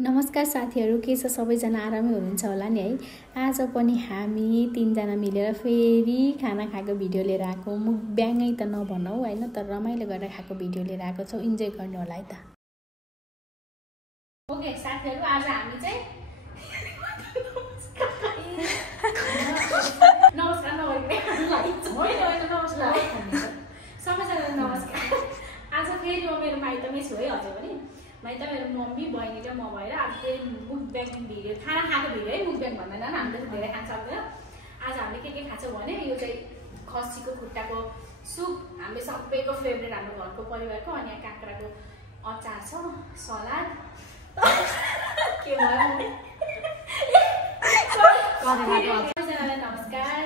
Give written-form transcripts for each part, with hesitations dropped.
नमस्कार साथीहरू, के छ सबैजना आरामै हुनुहुन्छ होला नि है। आज पनि हामी 3 जना मिलेर फेरि खाना खाएको भिडियो लिएर आएको। मुखब्याङै त नभनौ हैन, तर रमाइलो गरेर खाएको भिडियो लिएर आएको छौँ। इन्जोय गर्नु होला है त। ओके साथीहरू, आज हामी चाहिँ नमस्कार सबैजना नमस्कार। आज फेरि म मेरो माइतमै छु है, अझै पनि माइत मेरो मम्मी बहिनी र म भएर आज फेरि मुखब्याङ भिडियो, खाना खाएको भिडियो है। मुखब्याङ भन्दैन, हामीले त धेरै खान सक्दैन। आज हामीले के खान्छौँ भने यो चाहिँ खसीको खुट्टाको सुप, हामीले सबैको फेभरेट, हाम्रो घरको परिवारको। अनि यहाँ काँक्राको अचार छ, सलाद के भयो सबैजनालाई नमस्कार।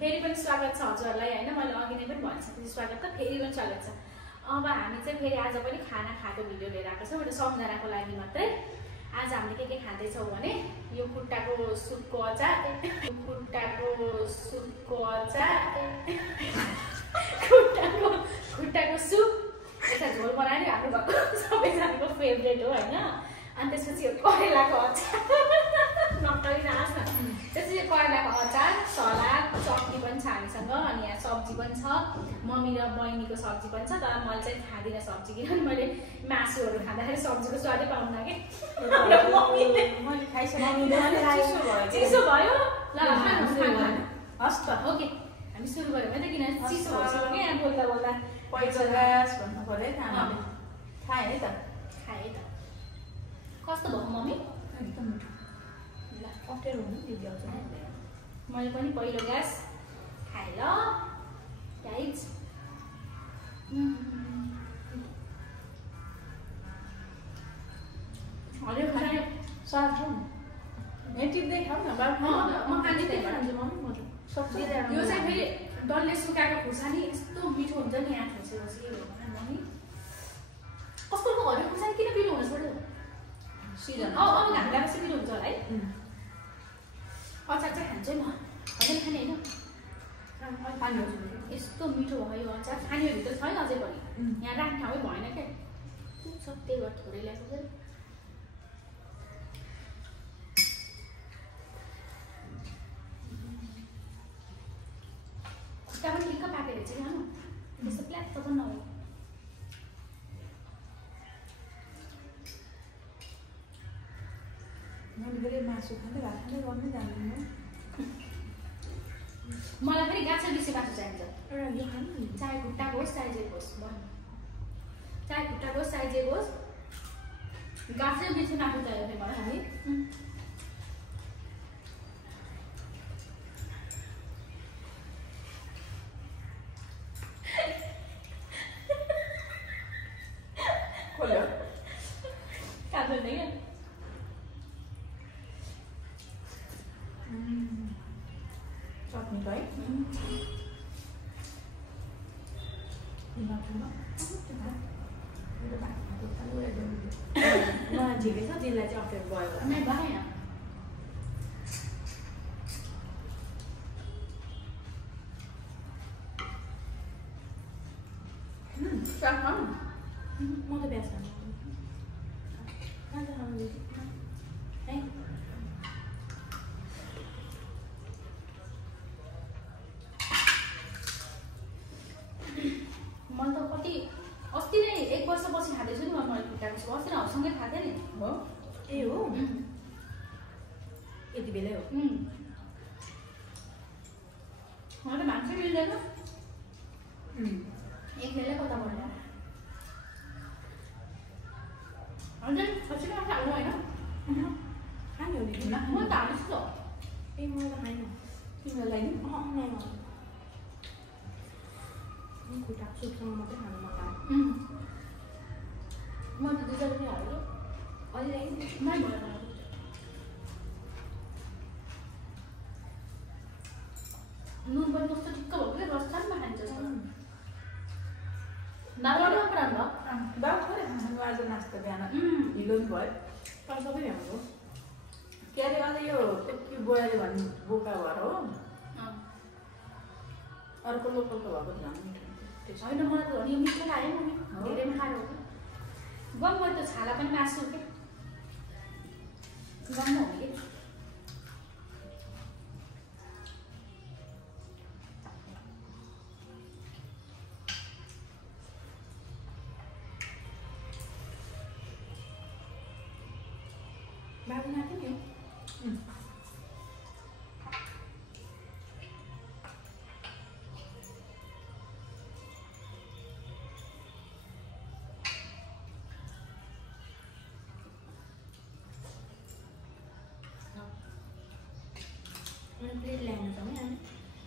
फेरि पनि स्वागत छ हजुरहरूलाई हैन। मैले अघि नै पनि भनिसकेँ स्वागत त, फेरि पनि स्वागत छ। अब हामी चाहिँ फेरि आज पनि खाना खाएको भिडियो लिएर आएको छौँ, एउटा सम्झनाको लागि मात्रै। आज हामीले के खाँदैछौँ भने यो खुट्टाको सुपको अचार, खुट्टाको सुप यता झोल बनाएर हाम्रो घरको सबैजनाको फेभरेट हो हैन। अनि त्यसपछि यो करेलाको अचार नक्कलिनुहोस् न। त्यसपछि करेलाको अचार, सलाद, चटनी पनि छ हामीसँग। अनि यहाँ सब्जी पनि छ, मम्मी र बहिनीको सब्जी पनि छ। तर मैले चाहिँ खाँदिनँ सब्जी, किनभने मैले मासुहरू खाँदाखेरि सब्जीको स्वादै पाउन कि चिसो भयो। ल हस् त, ओके हामी सुरु गरौँ है त, किनभने चिसो भइसक्यो कि यहाँ बोल्दा बोल्दा पैसा गास भन्नु पर्यो है। खाएँ है त, कस्तो भयो मम्मी? एकदम मिठो। ल अप्ठ्यारो हुनु दिदी आउँछ। मैले पनि पहिलो ग्यास खाएँ ल गाइज। हरियो खाने साथ खाउँ यहाँ टिप्दै खाउँ न। म खान्छु त्यही यो चाहिँ फेरि डल्ले सुकाएको खुर्सानी यस्तो मिठो हुन्छ नि। यहाँ ठुसेपछि के हो मम्मी, कस्तो हरियो खुर्सानी किन पिरो हुनु छोड्यो? सिजन अब घाम लगाएपछि पिरो हुन्छ होला है। अचार चाहिँ खान्छु म, हजुर खाने होइन? यस्तो मिठो भयो अचार, खाने भित्र छैन अझै पनि, यहाँ राख्ने ठाउँै भएन क्या। पुग्छ त्यही भएर थोरै ल्याएको चाहिँ। खुट्टा पनि ठिक्क पाकेर चाहिँ खानु, त्यस्तो प्ल्याक्क पनि नहो। मैले धेरै मासु खाँदै भात खाँदै गर्नै जान्दिनँ। मलाई फेरि गाछा बिसे मासु चाहिन्छ। एउटा यो खानु नि, चाहे खुट्टाको होस् चाहे जे होस्, चाहे खुट्टाको होस् चाहे जे होस्, गाछै बिसे मासु चाहियो फेरि मलाई। हामी खोल्यो खाँदैन क्या। चटनी है झिकै छ, जिल्ला चाहिँ अप्ठ्यारो भयो नै भएन। साग खाउँ। म त प्याज खान्छु है। मैले त कति अस्ति नै 1 वर्षपछि खाँदैछु नि मैले खुट्टाको सुप। अस्ति नै सँगै खाएको थिएँ नि। हो ए हो, यति बेलै हो। मलाई त भान्सै मिल्दैन, एक बेलै कता भयो। हजुर खसीको मासु हाल्नु होइन? खाने हो नि म त हाल्छु त। ए मलाई त खाएन, तिमीलाई लगाइदिउँ। खुट्टाको सुपसँग मात्रै खानु मन लाग्यो। म त दुईवटा पनि हाल्छु अलि नै भयो। नुन पनि कस्तो ठिक्क भयो क्या, रस सानो खान्छ जस्तो। बाबा राम्रो भयो। बाबा खरै खानु आज नास्ता बिहान ढिलो पनि भयो। तर सबै भ्याउनु के अरे अन्त यो के बोयाले भन्नु बोका भएर हो, अर्को लोकलको भएको झन् मिठो होइन। मलाई त यो मिठो लाग्यो, मम्मी धेरै खाएर हो। गम मैले त छाला पनि मासु के गम्म हो कि बाबु नाथे नि प्लेट ल्याउनु छ नि अनि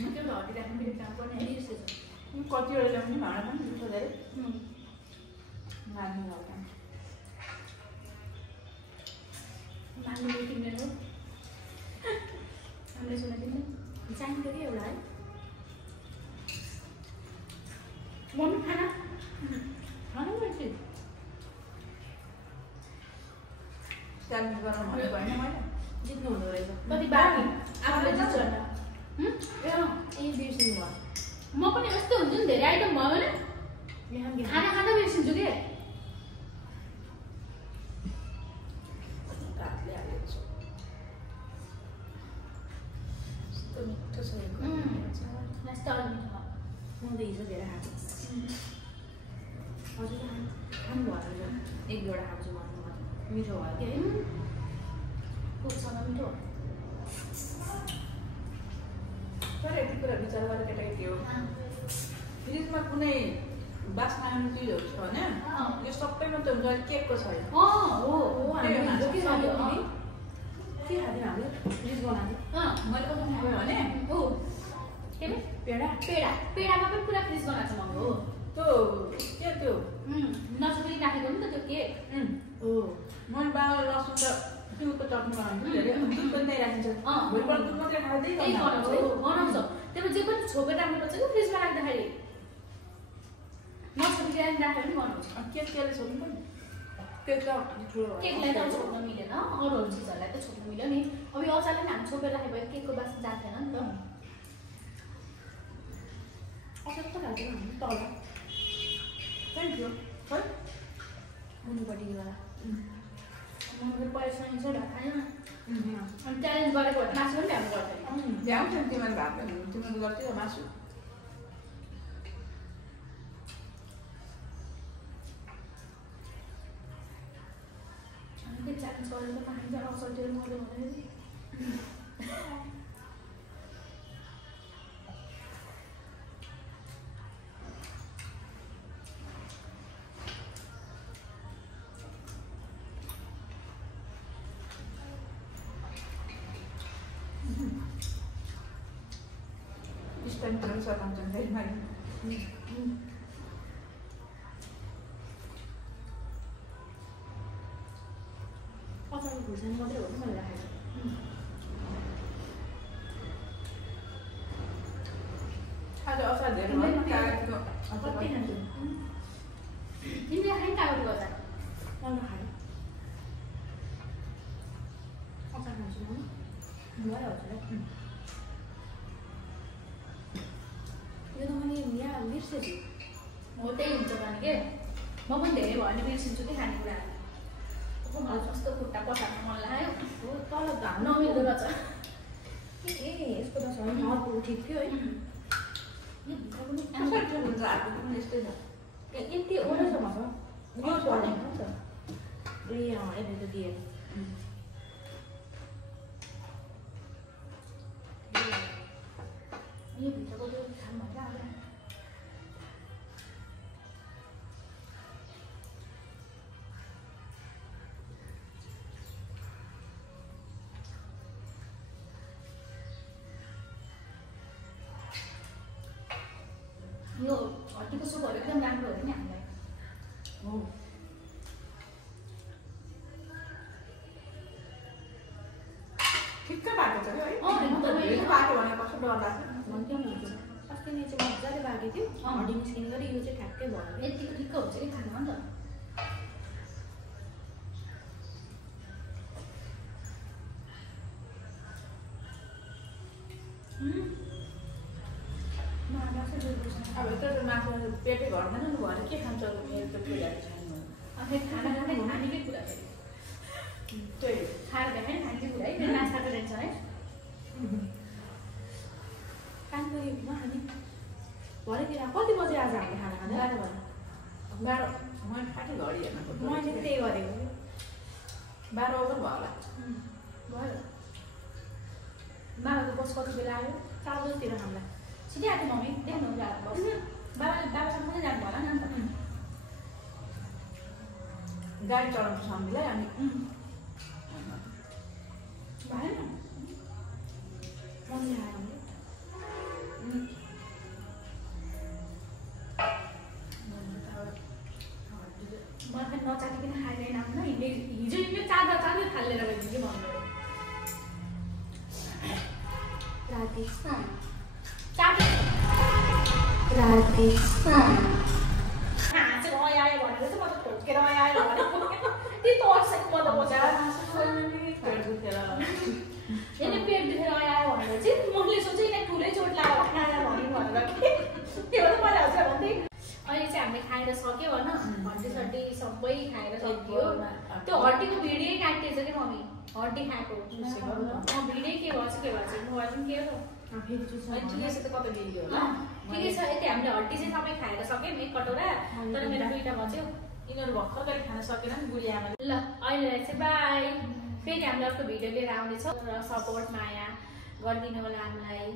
म त्यो हटी राख्नु फेरि काम गर्ने बिर्सेछ कतिवटा ल्याउने भाँडा पनि दिन्छ धेरै मार्नु होला मार्नु किन्ने हो हामीले सुने किन्ने चाहिन्छ कि एउटा है मम्मी खाना खानु पर्छ च्यालेन्ज गरौँ भनेको होइन मैले जित्नु हुँदो रहेछ कति बाँकी आफूले जित्छ ए बिर्सिनु भयो म पनि यस्तो हुन्छ नि धेरै आइटम भयो भने खाना खाँदा बिर्सिन्छु कि रातले हालेको छु यस्तो मिठो छ यो लास्ट अरू मिठो म त हिजो धेरै खाएको हजुर खानु भयो एक दुईवटा खान्छु भन्नु मिठो भयो कि है कुकसँग मिठो तर यति कुरा विचार गरेर केटाकेटी हो फ्रिजमा कुनै बास्ना आउने चिजहरू छ भने यो सबैमा त हुन्छ केकको छैन हो के खाँदैथ्यो हामीले फ्रिज बनाएको मैले कस्तो खायो भने हो के अरे पेडा पेडामा पनि पुरा फ्रिज बनाएको छ मम्मी हो त्यो के त्यो नसुकरी राखेको नि त त्यो केक हो मैले बाबा लसुन र पिउको चटनी बनाउँछु धेरै दुध पनि त्यही राखिन्छ भोलिपल्ट दुध मात्रै खाँदै बनाउँछ त्यही जे पनि छोपेर राख्नुपर्छ कि फ्रिजमा राख्दाखेरि नसुकरी राखेर पनि बनाउँछ केले छोप्नु पनि केक त ठुलो केकलाई त छोप्न मिलेन अरू चिजहरूलाई त छोप्न मिल्यो नि अब यो अचारले पनि हामी छोपेर राखेको भए केकको बास जाँदैन नि त अचार त खाँदैन तल थ्याङ्क यू है मुनिपट्टिबाट मैले पैसा छ ढाकाएन अनि च्यालेन्ज गरेको भए मासु पनि भ्याउनु गर्दैन भ्याउँछ नि तिमीहरू भात तिमीहरू गर्छ मासु के च्यालेन्ज गरेर त खान्छ असल्टेर मर्यो भने स्ट्यान्डहरू सघाउँछन् फेरि मैले अचारको खुर्सानी मात्रै हो कि मैले राखेको आज अचार धेरै भयो कति खान्छु तिमीले खाइ कागजको अचार राम्रो खायो अचार खान्छु म भइहाल्छ यो त मैले यहाँ बिर्सेछु हो त्यही हुन्छ भने के म पनि धेरै भयो भने बिर्सिन्छु कि खानेकुराहरू मलाई कस्तो खुट्टा पसार्नु मन लाग्यो हो तल घाम नमिल्दो रहेछ ए यसको त छ अर्को ठिक थियो है यस्तै छ यति ओह्रासम्म छ ए यसले त दिएन यो भित्रको त्यो खानु भन्छ अब यो हड्डीको सुपहरू एकदम राम्रो हो नि हामीलाई हो ठिक्क भएको छ क्या है बाटो भने कस्तो डर लाग्छ भन्थ्यो नि हिजो अस्ति नै चाहिँ मजाले बाँकी थियो हड्डी निस्किने गरी यो चाहिँ ठ्याक्कै भयो यतिको ठिक्क हुन्छ कि खानुमा नि त अब यत्रो मासु पेटै घट्दैन नि भएर के खान्छ मेरो त पुरा छैन खाना खाँदै खानेकै कुरा फेरि त्यही खाएर भ्याइ खाने कुरा है फेरि नास्ताको टेन्सन है काम गऱ्यो नखाने भरेतिर कति बजे आज हामीले खाना खाँदा 12 मैले खाने घडी हेर्नु मैले त्यही गरेको 12 ओभर भयो होला भयो बाबाको बस कति बेला आयो 4 बजीतिर हामीलाई छिटै आएको मम्मी देख्नु बस बाबासँग पनि जानु होला नि त गाडी चलाउँछ हामीलाई अनि भएन मम्मी आयो मलाई पनि नचाटिकन खाइरहेन आफ्नो हिजो चाँदा थालेर गइदियो कि मम्मीले राति हाँसेर आयो भनेर चाहिँ म त ठोकेर आयो भनेको त्यही त अर्सेको म त बसेर होइन पेट दुखेर आयो भनेर चाहिँ मैले सोचेँ यिनीहरू ठुलै चोट लाग्यो खाएर भन्यो भनेर कि त्यो त मैले हजुर भन्थेँ अहिले चाहिँ हामीले खाएर सक्यो होइन हड्डी सड्डी सबै खाएर सकियो त्यो हड्डीको भिडियो काटिएछ कि मम्मी हड्डी खाएको भिडियो के भएछ मोबाइल पनि के हो ठिकै छ यति हामीले हड्डी चाहिँ सबै खाएर सक्यौँ 1 कटोरा तर मेरो 2टा बच्यो यिनीहरू भर्खर गरी खान सकेन नि बुढी आमाले ल अहिले चाहिँ बाई फेरि हामीले अर्को भिडियो लिएर आउनेछौँ र सपोर्ट माया गरिदिनु होला हामीलाई